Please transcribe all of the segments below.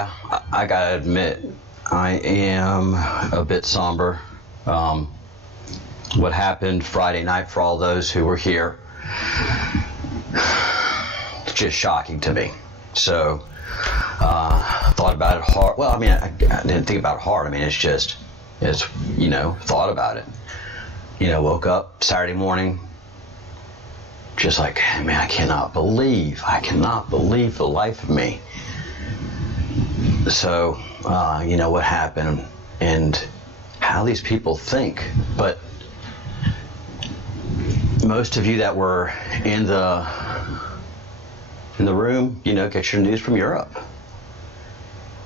Yeah, I gotta admit, I am a bit somber. What happened Friday night, for all those who were here, it's just shocking to me. So, thought about it hard. Well, I mean, I didn't think about it hard. I mean, it's thought about it. Woke up Saturday morning, just like, man, I cannot believe the life of me. So, what happened and how these people think. But most of you that were in the room, get your news from Europe,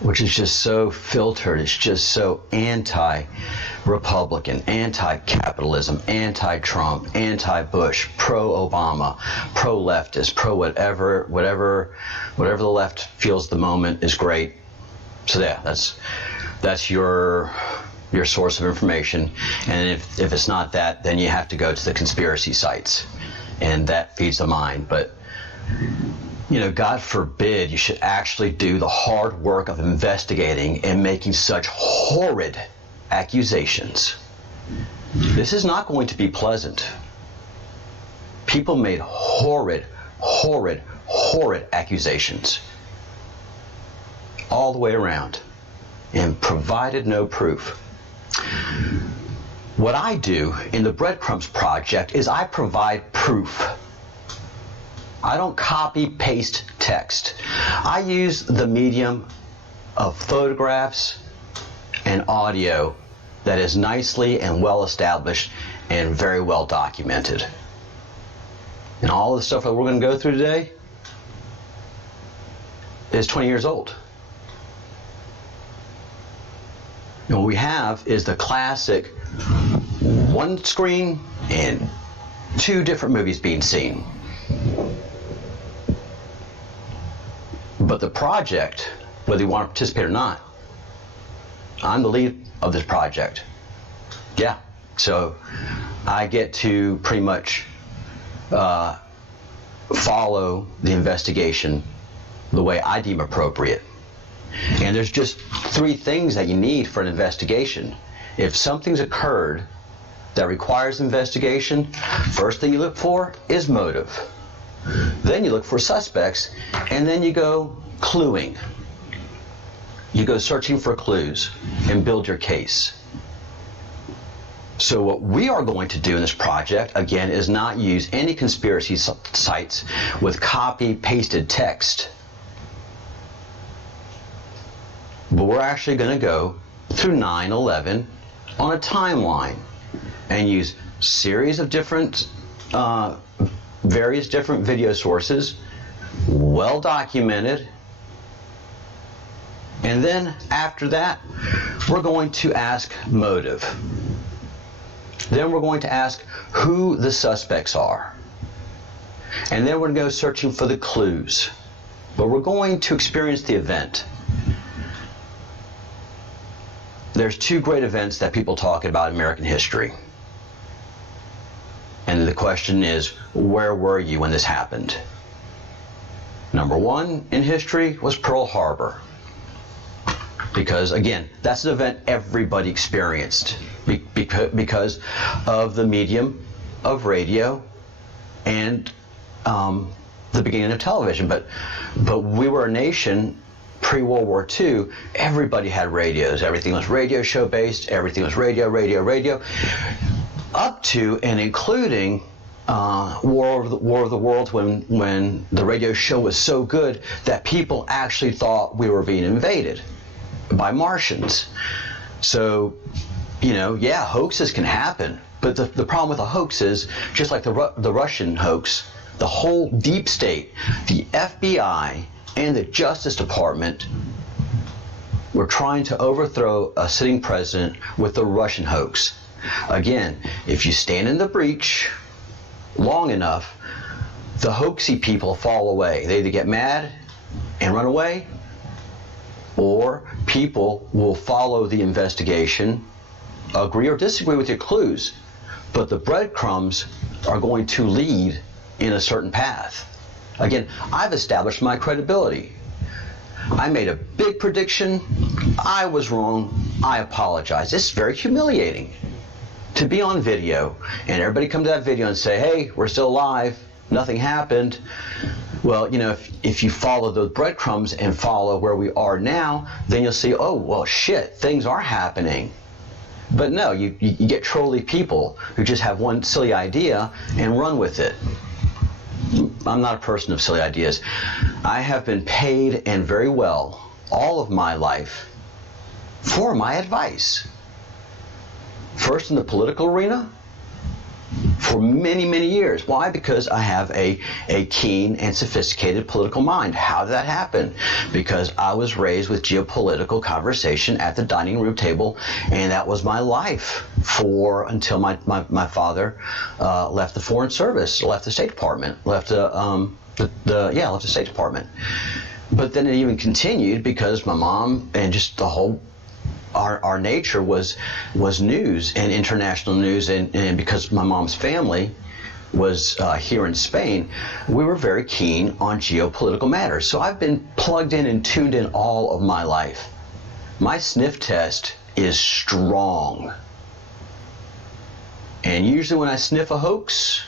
which is just so filtered. It's just so anti-Republican, anti-capitalism, anti-Trump, anti-Bush, pro-Obama, pro-leftist, pro-whatever the left feels the moment is great. So yeah, that's your source of information. And if it's not that, then you have to go to the conspiracy sites, and that feeds the mind. But God forbid you should actually do the hard work of investigating and making such horrid accusations. This is not going to be pleasant. People made horrid accusations all the way around and provided no proof. What I do in the Breadcrumbs Project is I provide proof. I don't copy paste text. I use the medium of photographs and audio that is nicely and well established and very well documented. And all the stuff that we're going to go through today is 20 years old. And what we have is the classic one screen and two different movies being seen. But the project, whether you want to participate or not, I'm the lead of this project. Yeah, so I get to pretty much follow the investigation the way I deem appropriate. And there's just three things that you need for an investigation. If something's occurred that requires investigation, first thing you look for is motive. Then you look for suspects, and then you go cluing. You go searching for clues and build your case. So what we are going to do in this project, again, is not use any conspiracy sites with copy-pasted text. But we're actually going to go through 9/11 on a timeline and use series of different, various different video sources, well documented. And then after that, we're going to ask motive. Then we're going to ask who the suspects are. And then we're going to go searching for the clues. But we're going to experience the event. There's two great events that people talk about in American history. And the question is, where were you when this happened? Number one in history was Pearl Harbor. Because, again, that's an event everybody experienced because of the medium of radio and the beginning of television. But we were a nation pre-World War II. Everybody had radios. Everything was radio show based. Everything was radio. Up to and including War of the Worlds, when the radio show was so good that people actually thought we were being invaded by Martians. So, yeah, hoaxes can happen. But the problem with a hoax is, just like the Russian hoax, the whole deep state, the FBI, and the Justice Department were trying to overthrow a sitting president with the Russian hoax. Again, if you stand in the breach long enough, the hoaxy people fall away. They either get mad and run away, or people will follow the investigation, agree or disagree with your clues, but the breadcrumbs are going to lead in a certain path. Again, I've established my credibility. I made a big prediction. I was wrong. I apologize. It's very humiliating to be on video and everybody come to that video and say, hey, we're still alive. Nothing happened. Well, you know, if you follow those breadcrumbs and follow where we are now, then you'll see, oh, well, shit, things are happening. But no, you get trolly people who just have one silly idea and run with it. I'm not a person of silly ideas. I have been paid, and very well, all of my life for my advice. First in the political arena, for many, many years. Why? Because I have a keen and sophisticated political mind. How did that happen? Because I was raised with geopolitical conversation at the dining room table, and that was my life until my father left the Foreign Service, left the State Department, left the State Department. But then it even continued because my mom and just the whole our nature was news and international news, and because my mom's family was here in Spain, we were very keen on geopolitical matters. So I've been plugged in and tuned in all of my life. My sniff test is strong. And usually when I sniff a hoax,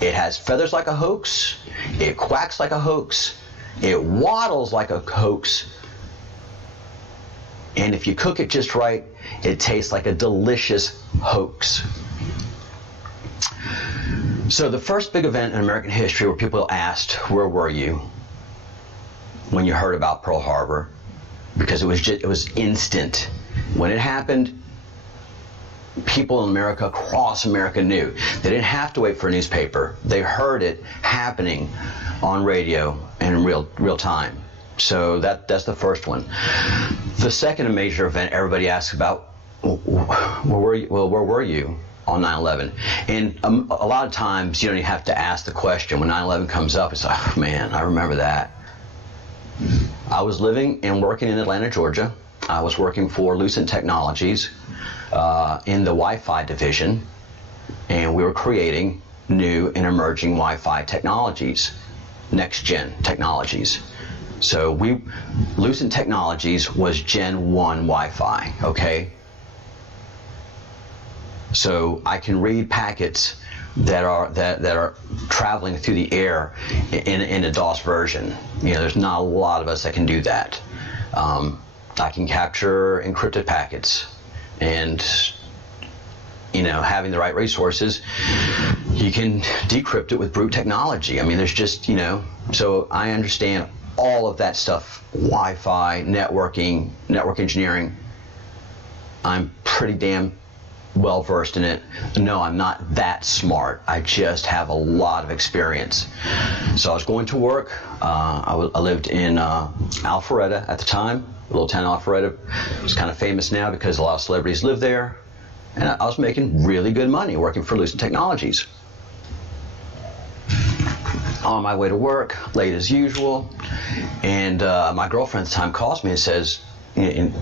it has feathers like a hoax, it quacks like a hoax, it waddles like a hoax, and if you cook it just right, it tastes like a delicious hoax. So the first big event in American history where people asked, where were you when you heard about Pearl Harbor? Because it was instant. When it happened, people in America, across America, knew. They didn't have to wait for a newspaper. They heard it happening on radio and in real time. So that's the first one. The second major event everybody asks about, where were you on 9/11? And a lot of times you don't even have to ask the question. When 9/11 comes up, it's like, oh, man, I remember that. I was living and working in Atlanta, Georgia. I was working for Lucent Technologies in the Wi-Fi division, and we were creating new and emerging Wi-Fi technologies, next-gen technologies. So Lucent Technologies was Gen 1 Wi-Fi, okay? So I can read packets that are traveling through the air in a DOS version. You know, there's not a lot of us that can do that. I can capture encrypted packets, and you know, having the right resources, you can decrypt it with brute technology. I mean, there's just, you know, so I understand all of that stuff, Wi-Fi, networking, network engineering. I'm pretty damn well versed in it. No, I'm not that smart. I just have a lot of experience. So I was going to work. I lived in Alpharetta at the time, a little town Alpharetta. It's kind of famous now because a lot of celebrities live there. And I was making really good money working for Lucent Technologies. On my way to work, late as usual, and my girlfriend at the time calls me and says, did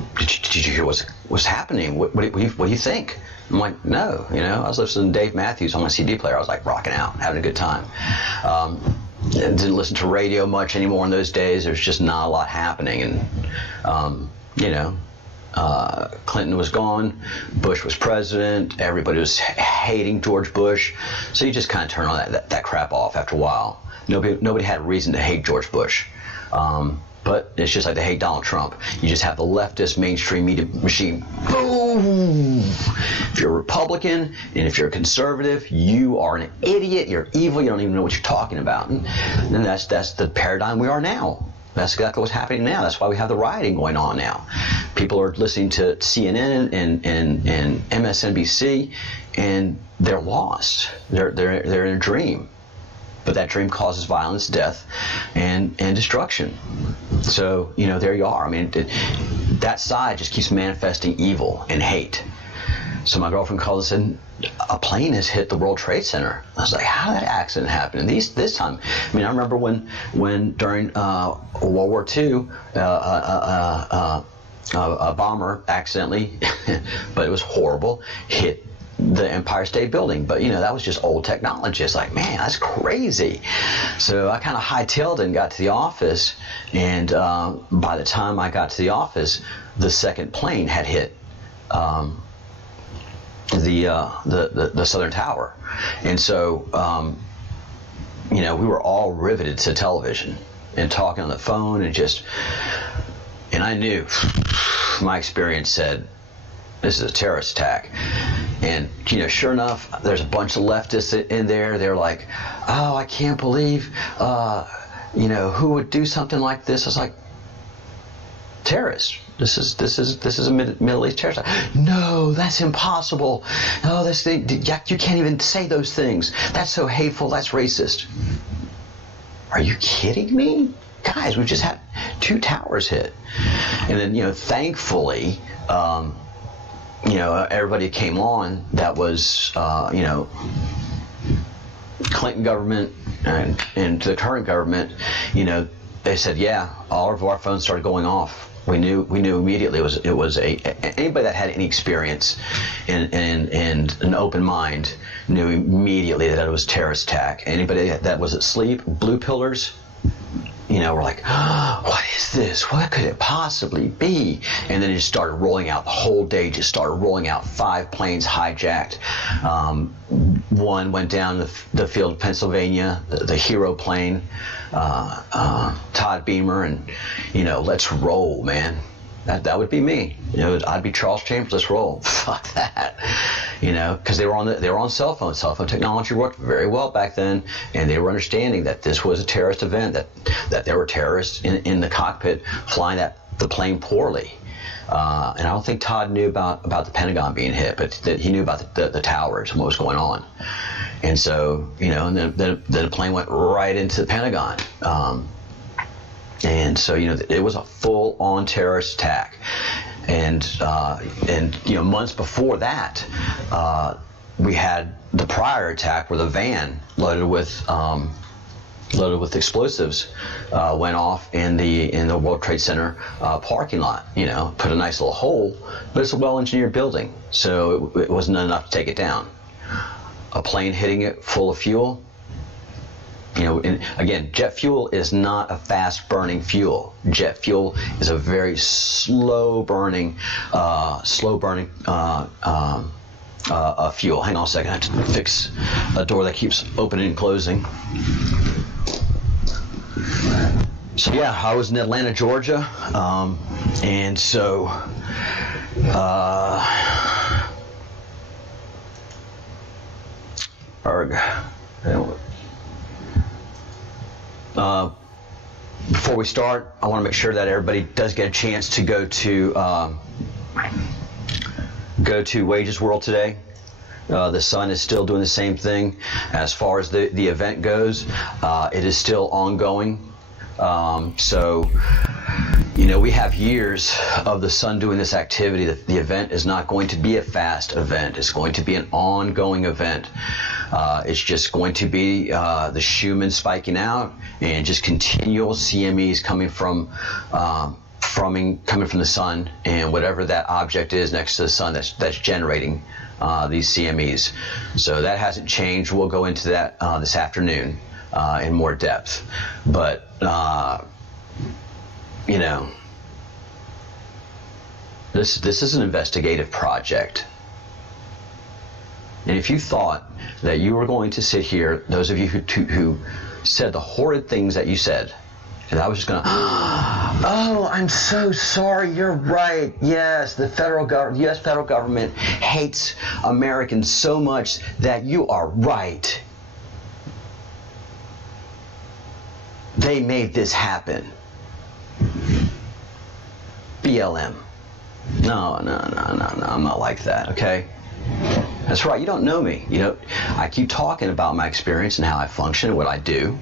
you hear what's happening? What do you think? I'm like, no, you know, I was listening to Dave Matthews on my CD player. I was like rocking out, having a good time. Didn't listen to radio much anymore in those days. There's just not a lot happening, and you know, Clinton was gone, Bush was president, everybody was hating George Bush, so you just kind of turn all that crap off after a while. Nobody had a reason to hate George Bush, but it's just like they hate Donald Trump. You just have the leftist mainstream media machine. Boom! If you're a Republican and if you're a conservative, you are an idiot, you're evil, you don't even know what you're talking about. And that's the paradigm we are now. That's exactly what's happening now. That's why we have the rioting going on now. People are listening to CNN and MSNBC, and they're lost. They're in a dream. But that dream causes violence, death, and destruction. So, you know, there you are. I mean, that side just keeps manifesting evil and hate. So my girlfriend called and said, a plane has hit the World Trade Center. I was like, how did that accident happen? And this time, I mean, I remember when during World War II, a bomber accidentally, but it was horrible, hit the Empire State Building. But, you know, that was just old technology. It's like, man, that's crazy. So I kind of hightailed it and got to the office, and by the time I got to the office, the second plane had hit the southern tower, and so we were all riveted to television and talking on the phone, and I knew, my experience said, this is a terrorist attack. And sure enough, there's a bunch of leftists in there. They're like, oh, I can't believe who would do something like this. I was like, terrorists. This is a Middle East terrorist attack. No, that's impossible. No, you can't even say those things. That's so hateful. That's racist. Are you kidding me? Guys, we've just had 2 towers hit. And then, thankfully, everybody came on that was, Clinton government and the current government, they said, yeah, all of our phones started going off. We knew immediately it was anybody that had any experience and an open mind knew immediately that it was a terrorist attack. Anybody that was asleep, blue pillars, we're like, oh, what is this? What could it possibly be? And then it just started rolling out. The whole day just started rolling out. 5 planes hijacked. One went down the field of Pennsylvania, the Hero plane, Todd Beamer, and let's roll, man. That would be me. I'd be Charles Chambers. Let's roll. Fuck that. Because they were on cell phones. Cell phone technology worked very well back then, and they were understanding that this was a terrorist event. That there were terrorists in the cockpit flying the plane poorly. And I don't think Todd knew about the Pentagon being hit, but that he knew about the towers and what was going on. And so and then the plane went right into the Pentagon. And so it was a full-on terrorist attack, and months before that, we had the prior attack where the van loaded with explosives went off in the World Trade Center parking lot. Put a nice little hole, but it's a well-engineered building, so it wasn't enough to take it down. A plane hitting it full of fuel. And again, jet fuel is not a fast-burning fuel. Jet fuel is a very slow-burning fuel. Hang on a second, I have to fix a door that keeps opening and closing. So yeah, I was in Atlanta, Georgia, and so before we start, I want to make sure that everybody does get a chance to go to Wages World today. The Sun is still doing the same thing. As far as the event goes, it is still ongoing. So we have years of the Sun doing this activity. The event is not going to be a fast event. It's going to be an ongoing event. It's just going to be the Schumann spiking out and just continual CMEs coming from the Sun, and whatever that object is next to the Sun that's generating these CMEs. So that hasn't changed. We'll go into that this afternoon in more depth. But this is an investigative project. And if you thought that you were going to sit here, those of you who said the horrid things that you said, and I was just going to, oh, I'm so sorry, you're right. Yes, the U.S. federal government hates Americans so much that you are right. They made this happen. BLM. No, I'm not like that, okay? That's right, you don't know me. I keep talking about my experience and how I function and what I do.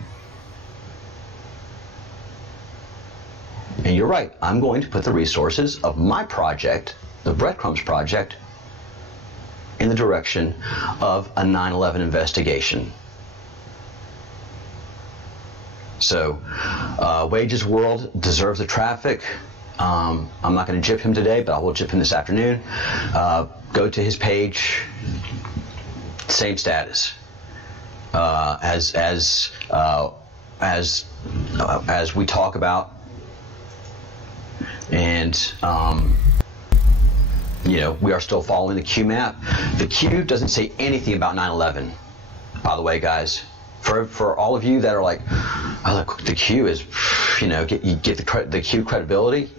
And you're right, I'm going to put the resources of my project, the Breadcrumbs Project, in the direction of a 9/11 investigation. So, Wages World deserves the traffic. I'm not going to gyp him today, but I will gyp him this afternoon. Go to his page, same status as as we talk about, and we are still following the Q map. The Q doesn't say anything about 9/11, by the way, guys. For all of you that are like, oh, look, the Q is, you get the Q credibility.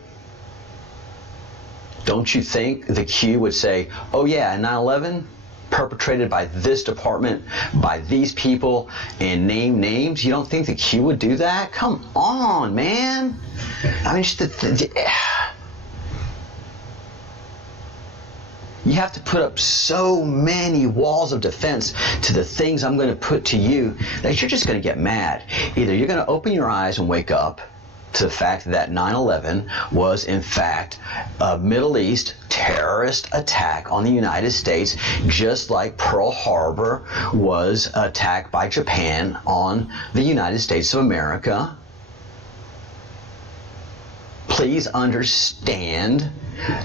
Don't you think the Q would say, oh yeah, 9/11 perpetrated by this department, by these people, and name names? You don't think the Q would do that? Come on, man. I mean, just you have to put up so many walls of defense to the things I'm going to put to you that you're just going to get mad. Either you're going to open your eyes and wake up to the fact that 9/11 was in fact a Middle East terrorist attack on the United States, just like Pearl Harbor was an attack by Japan on the United States of America. Please understand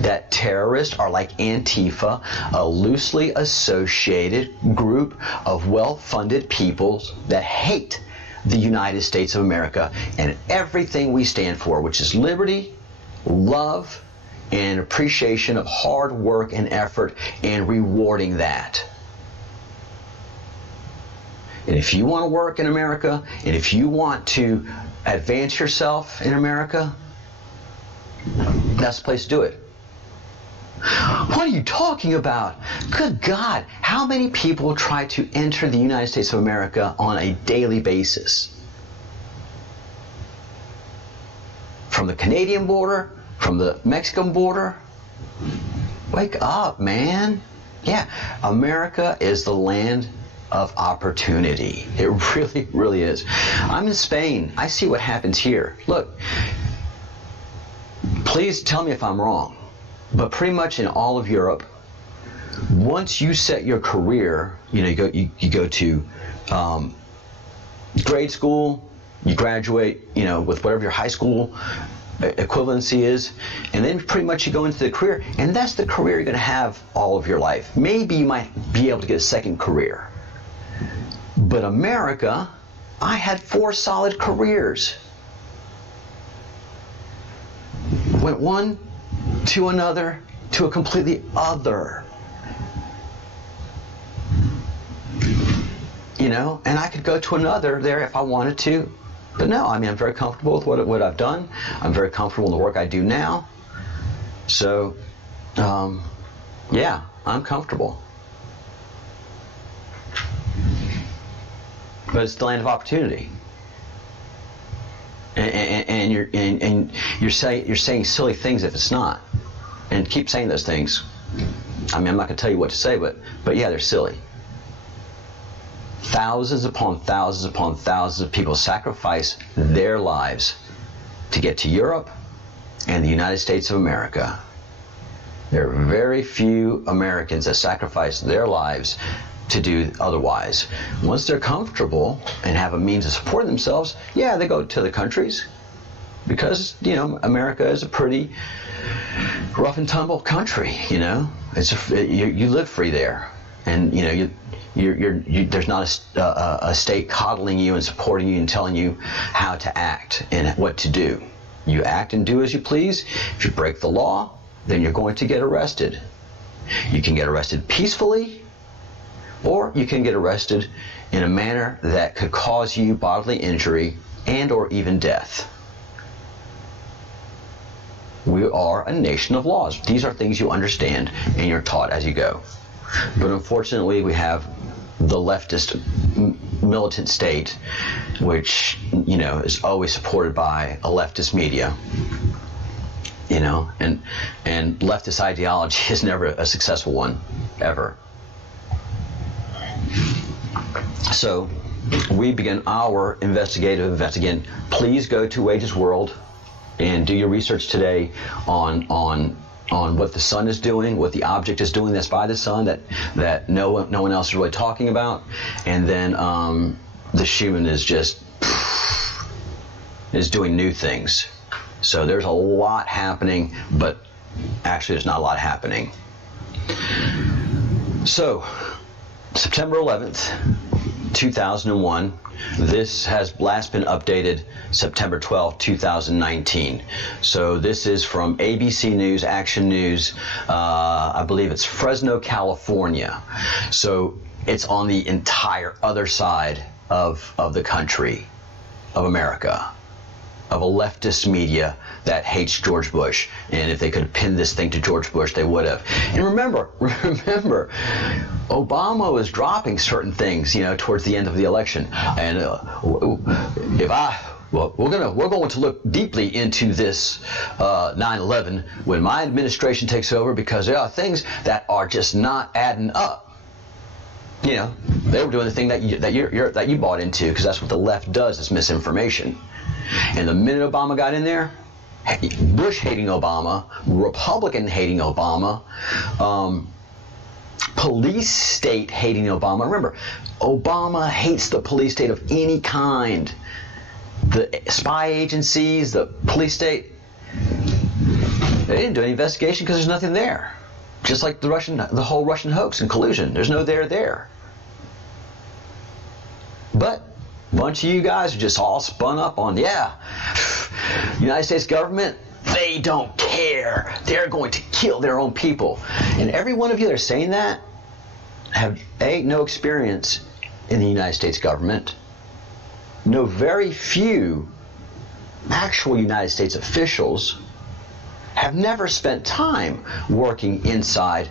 that terrorists are like Antifa, a loosely associated group of well-funded peoples that hate the United States of America and everything we stand for, which is liberty, love, and appreciation of hard work and effort, and rewarding that. And if you want to work in America, and if you want to advance yourself in America, that's the place to do it. What are you talking about? Good God, how many people try to enter the United States of America on a daily basis? From the Canadian border, from the Mexican border? Wake up, man. Yeah, America is the land of opportunity. It really, really is. I'm in Spain. I see what happens here. Look, please tell me if I'm wrong, but pretty much in all of Europe, once you set your career, you go to grade school, you graduate, with whatever your high school equivalency is, and then pretty much you go into the career, and that's the career you're going to have all of your life. Maybe you might be able to get a second career. But America, I had 4 solid careers. Went one to another to a completely other. And I could go to another there if I wanted to. But no, I mean, I'm very comfortable with what I've done. I'm very comfortable in the work I do now. So, yeah, I'm comfortable. But it's the land of opportunity. And you're saying silly things if it's not, and keep saying those things. I mean, I'm not going to tell you what to say, but yeah, they're silly. Thousands upon thousands upon thousands of people sacrifice their lives to get to Europe and the United States of America. There are very few Americans that sacrifice their lives to do otherwise. Once they're comfortable and have a means of supporting themselves, yeah, they go to the countries, because America is a pretty rough and tumble country. You live free there, and there's not a state coddling you and supporting you and telling you how to act and what to do. You act and do as you please. If you break the law, then you're going to get arrested. You can get arrested peacefully, or you can get arrested in a manner that could cause you bodily injury and or even death. We are a nation of laws. These are things you understand and you're taught as you go. But unfortunately, we have the leftist militant state, which, is always supported by a leftist media. And leftist ideology is never a successful one, ever. So we begin our investigative events. Again, please go to Wages World and do your research today on what the sun is doing, what the object is doing that's by the sun that no one else is really talking about, and then the Schumann is doing new things. So there's a lot happening, but actually there's not a lot happening. So September 11th, 2001. This has last been updated September 12, 2019. So this is from ABC News, Action News. I believe it's Fresno, California. So it's on the entire other side of the country, of America, of a leftist media that hates George Bush. And if they could have pinned this thing to George Bush, they would have. And remember, Obama was dropping certain things, towards the end of the election. And we're going to look deeply into this 9/11 when my administration takes over, because there are things that are just not adding up. They were doing the thing that you bought into, because that's what the left does, is misinformation. And the minute Obama got in there, Bush hating Obama, Republican hating Obama, police state hating Obama. Remember, Obama hates the police state of any kind. The spy agencies, the police state, they didn't do any investigation because there's nothing there. Just like the whole Russian hoax and collusion. There's no there. But a bunch of you guys are just all spun up on, United States government, they don't care. They're going to kill their own people. And every one of you that are saying that have, no experience in the United States government, know very few actual United States officials, have never spent time working inside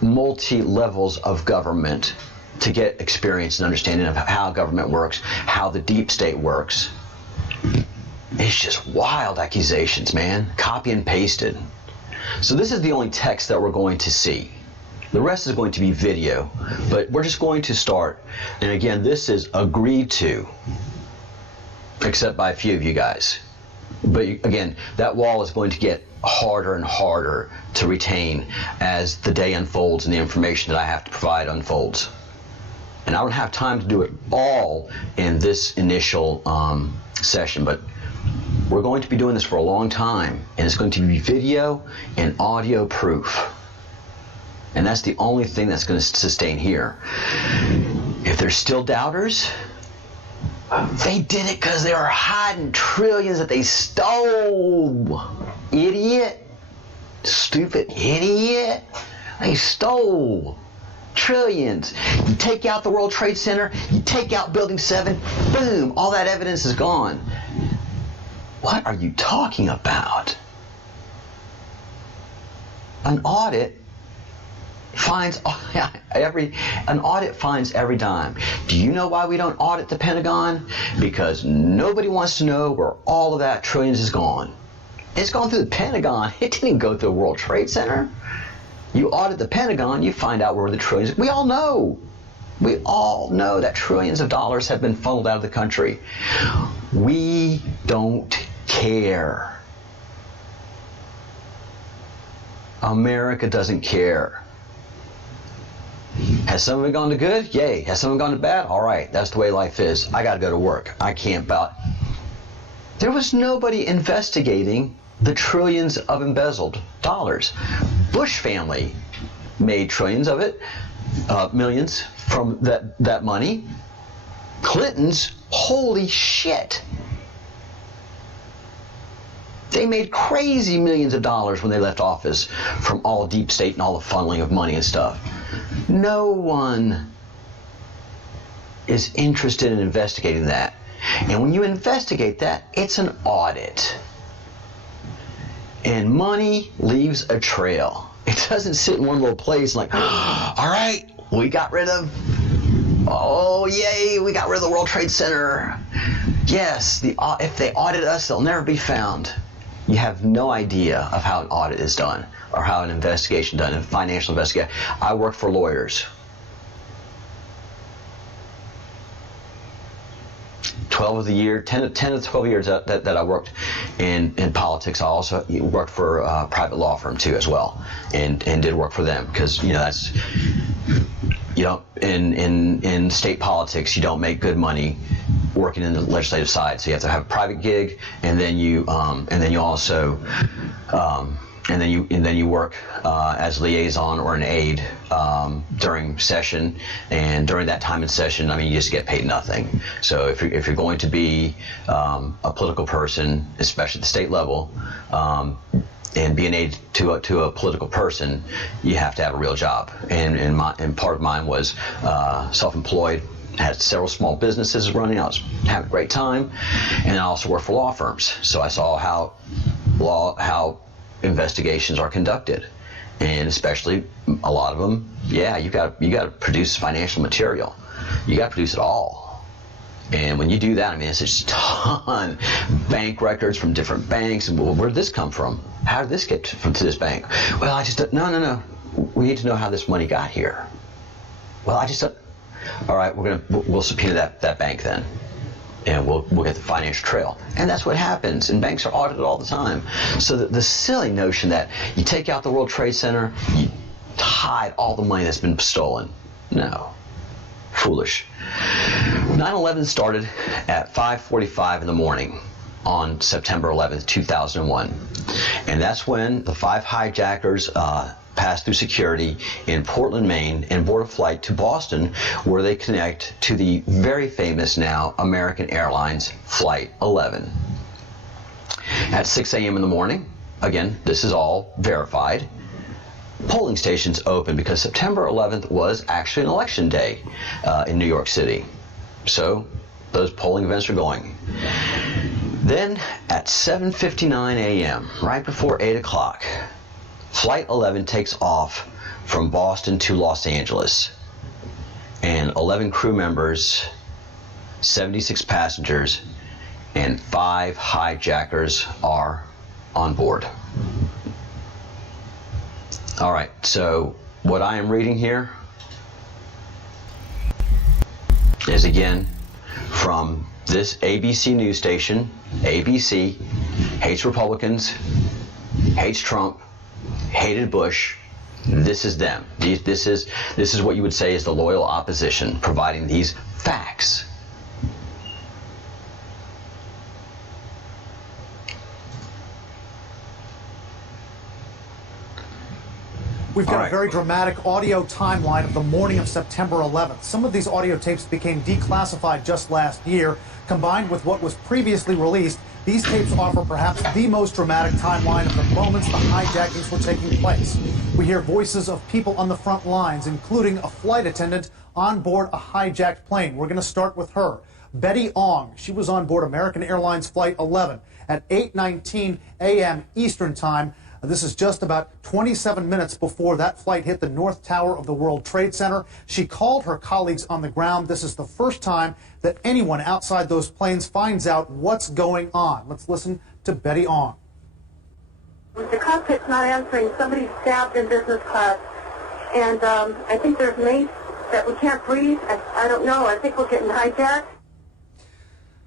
multi-levels of government to get experience and understanding of how government works, how the deep state works. It's just wild accusations, man. Copy and pasted. So this is the only text that we're going to see. The rest is going to be video, but we're just going to start. And again, this is agreed to, except by a few of you guys. But again, that wall is going to get harder and harder to retain as the day unfolds and the information that I have to provide unfolds. And I don't have time to do it all in this initial session, but we're going to be doing this for a long time, and it's going to be video and audio proof. And that's the only thing that's going to sustain here. If there's still doubters, they did it because they were hiding trillions that they stole. Idiot. Stupid idiot. They stole trillions. You take out the World Trade Center, you take out Building 7, boom, all that evidence is gone. What are you talking about? An audit finds every dime. Do you know why we don't audit the Pentagon? Because nobody wants to know where all of that trillions is gone. It's gone through the Pentagon. It didn't go through the World Trade Center. You audit the Pentagon, you find out where the trillions. We all know that trillions of dollars have been funneled out of the country. We don't care. America doesn't care. Has some of it gone to good? Yay. Has some of it gone to bad? All right, that's the way life is. I got to go to work. I can't bow. There was nobody investigating the trillions of embezzled dollars. Bush family made trillions of it, millions from that money. Clinton's, holy shit. They made crazy millions of dollars when they left office from all deep state and all the funneling of money and stuff. No one is interested in investigating that. And when you investigate that, it's an audit. And money leaves a trail. It doesn't sit in one little place like, all right, we got rid of, oh yay, we got rid of the World Trade Center. Yes, if they audit us, they'll never be found. You have no idea of how an audit is done or how an investigation is done, a financial investigation. I work for lawyers. 12 of the year, 10 to 12 years that I worked in politics. I also worked for a private law firm too as well, and did work for them because that's, in state politics you don't make good money working in the legislative side, so you have to have a private gig, and then you also and then you work as liaison or an aide during session, and during that time in session, I mean, you just get paid nothing. So if you're going to be a political person, especially at the state level, and be an aide to a political person, you have to have a real job. And part of mine was self-employed. Had several small businesses running. I was having a great time, and I also worked for law firms. So I saw how investigations are conducted, and especially a lot of them. Yeah, you got to produce financial material. You got to produce it all. And when you do that, I mean, it's just a ton. Bank records from different banks, and well, where did this come from? How did this get to this bank? Well, I just no. We need to know how this money got here. Well, I just. All right, we'll subpoena that bank then, and we'll get the financial trail. And that's what happens, and banks are audited all the time. So the silly notion that you take out the World Trade Center, you hide all the money that's been stolen. No. Foolish. 9/11 started at 5:45 in the morning on September 11th, 2001. And that's when the 5 hijackers passed through security in Portland, Maine, and board a flight to Boston, where they connect to the very famous now American Airlines Flight 11. At 6 a.m. in the morning, again, this is all verified, polling stations opened because September 11th was actually an election day in New York City. So those polling events are going. Then at 7:59 a.m., right before 8 o'clock, Flight 11 takes off from Boston to Los Angeles, and 11 crew members, 76 passengers, and 5 hijackers are on board. All right, so what I am reading here is again from this ABC news station. ABC hates Republicans, hates Trump, hated Bush. This is them. This is what you would say is the loyal opposition, providing these facts. We've got a very dramatic audio timeline of the morning of September 11th. Some of these audio tapes became declassified just last year. Combined with what was previously released, these tapes offer perhaps the most dramatic timeline of the moments the hijackings were taking place. We hear voices of people on the front lines, including a flight attendant on board a hijacked plane. We're going to start with her. Betty Ong. She was on board American Airlines Flight 11 at 8:19 a.m. Eastern Time. This is just about 27 minutes before that flight hit the North Tower of the World Trade Center. She called her colleagues on the ground. This is the first time that anyone outside those planes finds out what's going on. Let's listen to Betty Ong. The cockpit's not answering. Somebody's stabbed in business class. And I think there's mates that we can't breathe. I don't know. I think we're getting hijacked.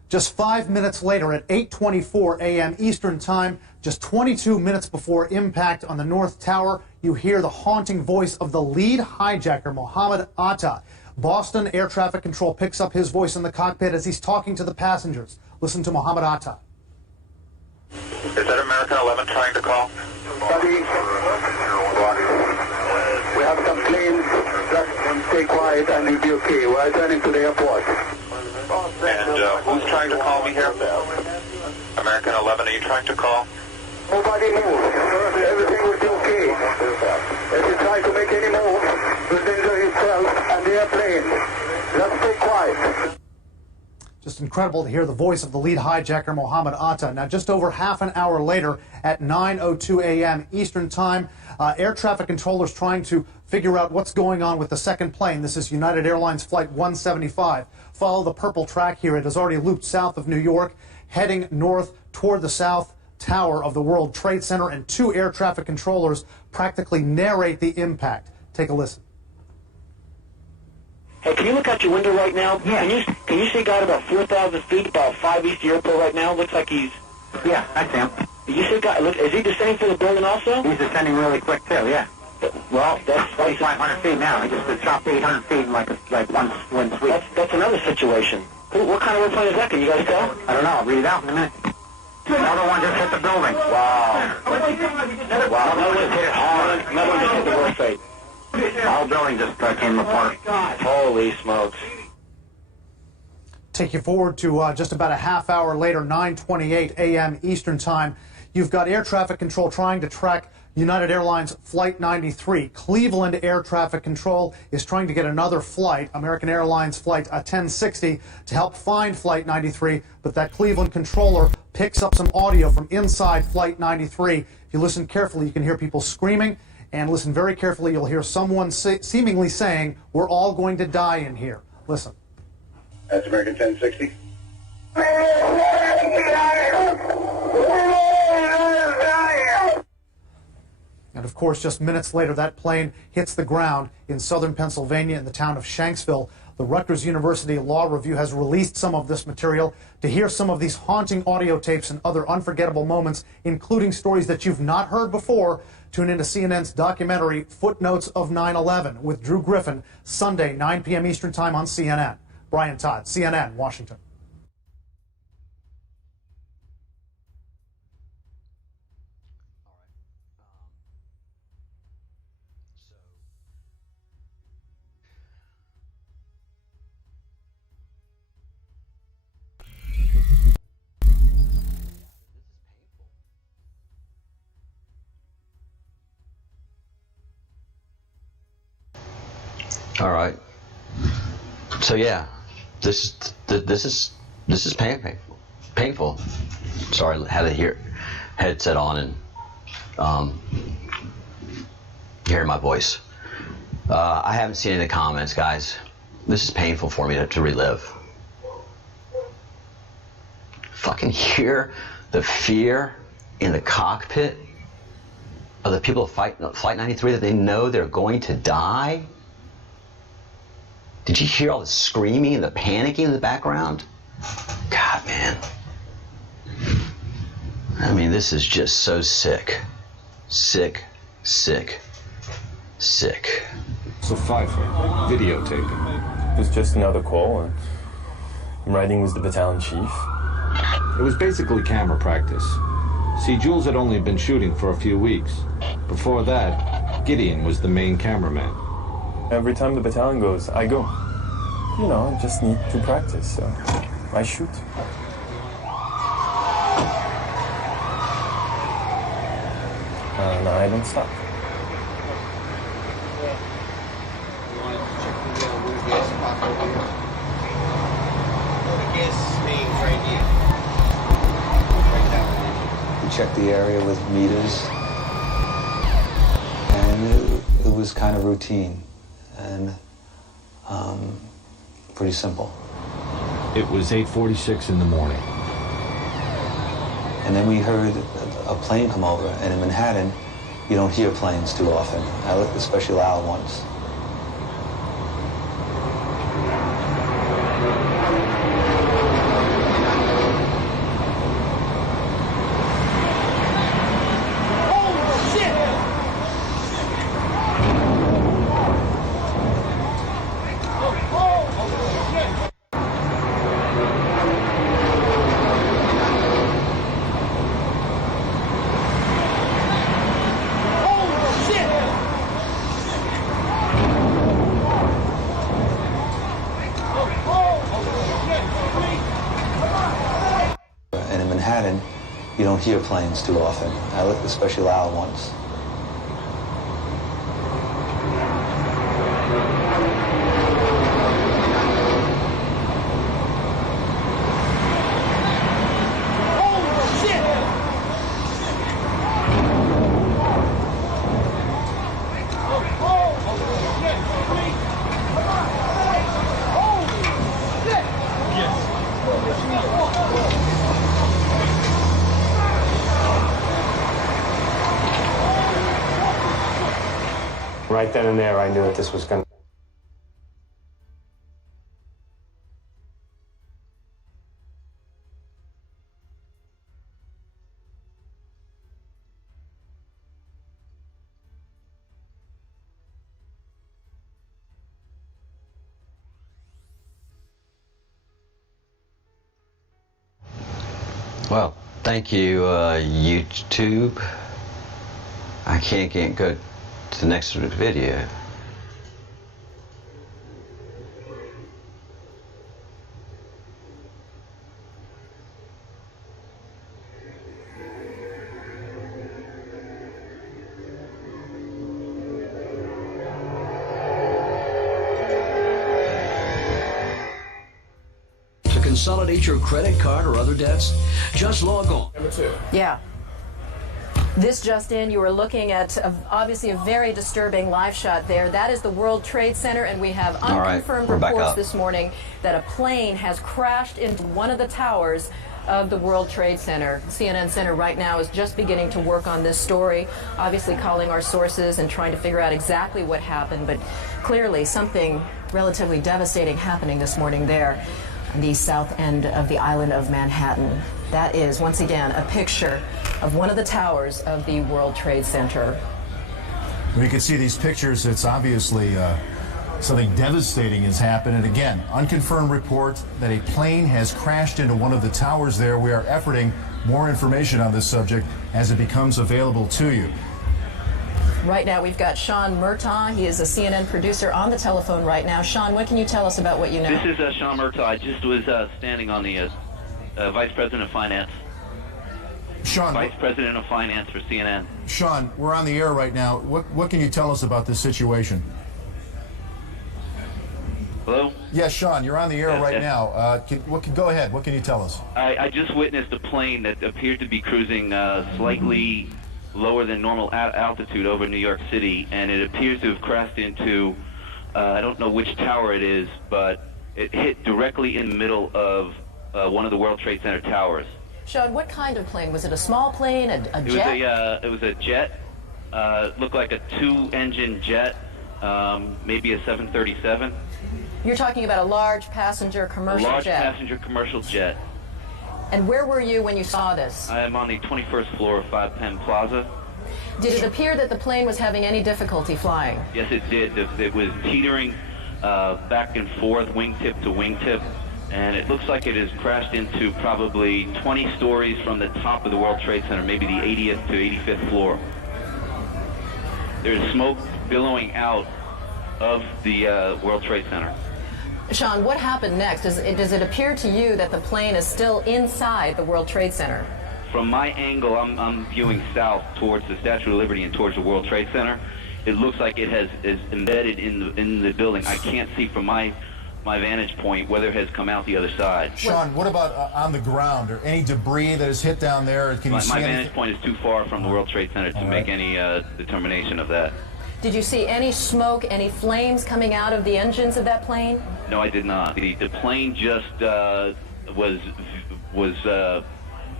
Just 5 minutes later at 8:24 a.m. Eastern Time, just 22 minutes before impact on the North Tower, you hear the haunting voice of the lead hijacker, Mohammed Atta. Boston Air Traffic Control picks up his voice in the cockpit as he's talking to the passengers. Listen to Mohammed Atta. Is that American 11 trying to call? Buddy, we have some planes. Just stay quiet and you'll be okay. We're turning to the airport. And who's trying to call me here? American 11, are you trying to call? Nobody move. Everything will be okay. If you try to make any move, you'll injure yourself and the airplane. Just stay quiet. Just incredible to hear the voice of the lead hijacker, Mohammed Atta. Now, just over half an hour later, at 9:02 a.m. Eastern Time, air traffic controllers trying to figure out what's going on with the second plane. This is United Airlines Flight 175. Follow the purple track here. It has already looped south of New York, heading north toward the South Tower of the World Trade Center, and 2 air traffic controllers practically narrate the impact. Take a listen. Hey, can you look out your window right now? Yeah. Can you see a guy at about 4,000 feet, about 5 east of the airport right now? Looks like he's... Yeah, I see him. You see a guy... Look, is he descending through the building also? He's descending really quick, too, yeah. Well, that's... 2,500 feet now. He just dropped 800 feet in like one sweep. That's another situation. What kind of airplane is that? Can you guys tell? I don't know. I'll read it out in a minute. Another one just hit the building. Wow. Wow, another one hit it hard. Another one just hit the World Trade. The whole building just came apart. Holy smokes. Take you forward to just about a half hour later, 9:28 a.m. Eastern Time. You've got air traffic control trying to track United Airlines Flight 93. Cleveland Air Traffic Control is trying to get another flight, American Airlines Flight 1060, to help find Flight 93, but that Cleveland controller picks up some audio from inside Flight 93. If you listen carefully, you can hear people screaming, and listen very carefully, you'll hear someone seemingly saying, "We're all going to die in here." Listen. That's American 1060. And of course, just minutes later, that plane hits the ground in southern Pennsylvania in the town of Shanksville. The Rutgers University Law Review has released some of this material to hear some of these haunting audio tapes and other unforgettable moments, including stories that you've not heard before. Tune into CNN's documentary, Footnotes of 9/11, with Drew Griffin, Sunday, 9 p.m. Eastern Time on CNN. Brian Todd, CNN, Washington. All right. So yeah, this is painful. Sorry, I had a headset on and hearing my voice. I haven't seen any comments, guys. This is painful for me to relive. Fucking hear the fear in the cockpit of the people of Flight 93 that they know they're going to die. Did you hear all the screaming and the panicking in the background? God, man. I mean, this is just so sick. Sick, sick, sick. So Pfeiffer, videotaping. It was just another call, and I'm riding with the battalion chief. It was basically camera practice. See, Jules had only been shooting for a few weeks. Before that, Gideon was the main cameraman. Every time the battalion goes, I go. You know, I just need to practice, so I shoot. And I don't stop. We checked the area with meters, and it was kind of routine and pretty simple. It was 8:46 in the morning. And then we heard a plane come over, and in Manhattan, you don't hear planes too often, especially loud ones. You don't hear planes too often, especially loud ones. Right then and there, I knew that this was going to... Well, Thank you, YouTube. I can't go to the next video. Consolidate your credit card or other debts? Just log on. Yeah. This just in, you are looking at obviously a very disturbing live shot there. That is the World Trade Center, and we have unconfirmed reports this morning that a plane has crashed into one of the towers of the World Trade Center. CNN Center right now is just beginning to work on this story, obviously calling our sources and trying to figure out exactly what happened, but clearly something relatively devastating happening this morning there on the south end of the island of Manhattan. That is, once again, a picture of one of the towers of the World Trade Center. When you can see these pictures, it's obviously something devastating has happened. And again, unconfirmed reports that a plane has crashed into one of the towers there. We are efforting more information on this subject as it becomes available to you. Right now, we've got Sean Murtaugh. He is a CNN producer on the telephone right now. Sean, what can you tell us about what you know? This is Sean Murtaugh. I just was standing on the Vice President of Finance. Sean, Vice President of Finance for CNN. Sean, we're on the air right now. What can you tell us about this situation? Hello? Yes, Sean, you're on the air right now. Go ahead. What can you tell us? I just witnessed a plane that appeared to be cruising slightly lower than normal altitude over New York City, and it appears to have crashed into, I don't know which tower it is, but it hit directly in the middle of one of the World Trade Center towers. Sean, what kind of plane? Was it a small plane, a jet? It was a jet. Looked like a two-engine jet, maybe a 737. You're talking about a large passenger commercial jet? A large passenger commercial jet. And where were you when you saw this? I am on the 21st floor of 5 Penn Plaza. Did it appear that the plane was having any difficulty flying? Yes, it did. It was teetering back and forth, wingtip to wingtip, and it looks like it has crashed into probably 20 stories from the top of the World Trade Center, maybe the 80th to 85th floor. There's smoke billowing out of the World Trade Center. Sean, what happened next? Does it appear to you that the plane is still inside the World Trade Center? From my angle, I'm viewing south towards the Statue of Liberty and towards the World Trade Center. It looks like it is embedded in the building. I can't see from my vantage point whether it has come out the other side. Sean, what about on the ground? Or any debris that has hit down there? Can you see my anything? vantage point is too far from the World Trade Center to make any determination of that. Did you see any smoke, any flames coming out of the engines of that plane? No, I did not. The plane just was